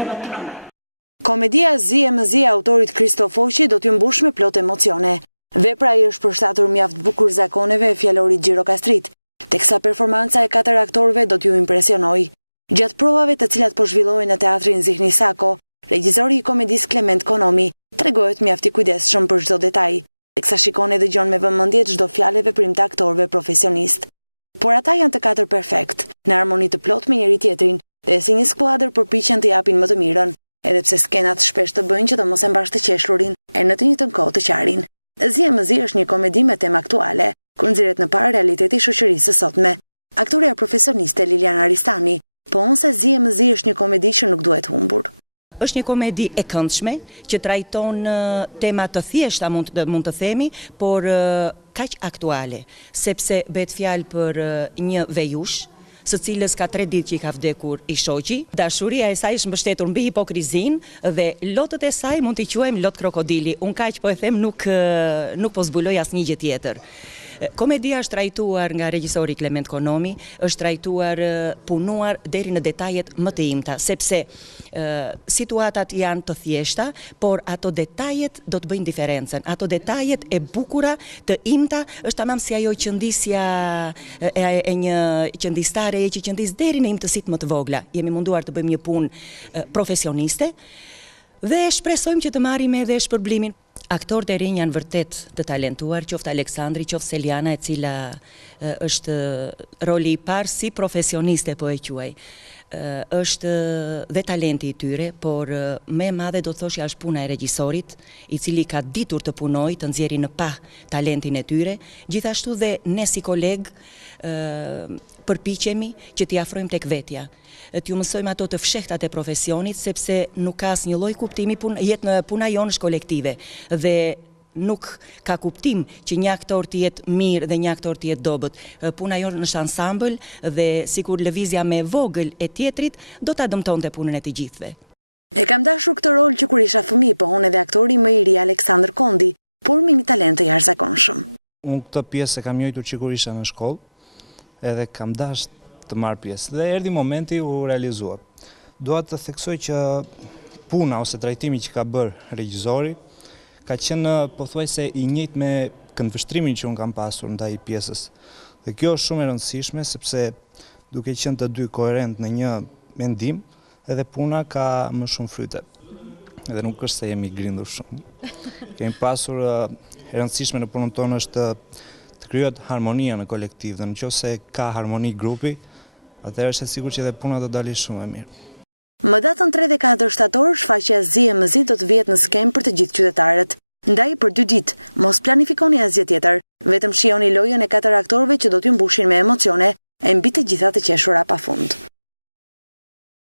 temat të nëme. Komedia Zi e Mëzi e autorit Kristo Foqi do t'ju mbush me plot emocione. Vepra i është përshtatur mjaft bukur zakoneve e fjalorit Gjiro Kastrit, teksa performanca e 4 aktorëve do t'ju impresionoj. Gjatë provave të cilat po zhvillohen në teatrin Zihni Sako, regjizori i komedisë Klement Konomi tregohet mjaft i kujdesshëm për çdo detaj, teksa shikon e dëgjon me vëmendje çdo fjalë veprim të aktorëve profesionist. Por ata janë të 4 perfekt, në harmoni të plot me njëri tjetrin, dhe si një skuadër përpiqen të japin më të mirën, edhe pse skenat shpesh të bëjnë që të mos e mbash të qeshlurin e në të njëjtën kohë të qarin. Zi e Mëzi është një komedi me temë aktuale, ku nxirret në parë realiteti i shoqërisë së sotme. Aktoreja profesioniste Liliana Aristani, po se Zi e Mëzi është një komedi që nuk duhet humbur. Është një komedi e këndshme që trajton tema të thjeshta mund të themi, por kaq aktuale, sepse bëhet fjalë për një vejush, së cilës ka 3 ditë që i ka vdekur i shoqi. Dashuria e saj është mbështetur mbi hipokrizin dhe lotët e saj mund t'i quajmë lot krokodili. Unë kaq po e them, nuk po zbuloj asnjë gjë tjetër. Komedia është trajtuar nga regjisori Klement Konomi, është trajtuar punuar deri në detajet më të imta, sepse situatat janë të thjeshta, por ato detajet do të bëjnë diferencën. Ato detajet e bukura të imta është tamam si ajo qëndisja e një qëndistare që qëndis deri në imtësitë më të vogla. Jemi munduar të bëjmë një punë profesioniste dhe shpresojmë që të marrim edhe shpërblimin. Aktorët e rinj janë vërtet të talentuar, qoftë Aleksandri, qoftë Seliana, e cila është roli i parë si profesioniste, po e quaj. Është dhe talenti i tyre, por më e madhe do të thoshja është puna e regjisorit, i cili ka ditur të punojë, të nxjerrë në pa talentin e tyre, gjithashtu dhe ne si koleg përpiqemi që t'i afrojmë tek vetja. T'ju mësojmë ato të fshehtat e profesionit, sepse nuk ka asnjë lloj kuptimi, puna jonë është kolektive dhe nuk ka kuptim që një aktor të jetë mirë dhe një aktor të jetë dobët. Puna jonë është ansambël dhe sikur lëvizja me vogël e tjetrit do ta dëmtonte punën e të gjithëve. E kam dashur këtë rol që kur isha fëmijë, po unë edhe aktori më i ri Aleksandr Kondi, por me një talent të jashtëzakonshëm. Unë këtë pjesë e kam njohur që kur isha në shkollë, edhe kam dashur të marrë pjesë dhe erdhi momenti u realizua. Dua të theksoj që puna ose trajtimi që ka bërë regjizori ka qenë pothuajse i njëjtë me këndvështrimin që unë kam pasur ndaj pjesës. Dhe kjo është shumë e rëndësishme sepse duke qenë të dy koherent në një mendim, edhe puna ka më shumë fryte. Edhe nuk është se jemi grindur shumë. Kemi pasur e rëndësishme në punën tonë është të krijohet harmonia në kolektiv dhe nëse ka harmoni grupi, atëherë është e sigurt që edhe puna do dalë shumë e mirë. Më datën 3 dhe 4 shtator, shfaqja Zi e Mëzi do të vihet në skem për të gjithë qytetarët. Ndaj për 2 ditë, mos planifikoni asgjë tjetër, vetëm shihoni lojën e 4 aktorëve që do t'ju mbushin me emocione e mbi të gjitha të qeshura pafund.